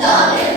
Dominic.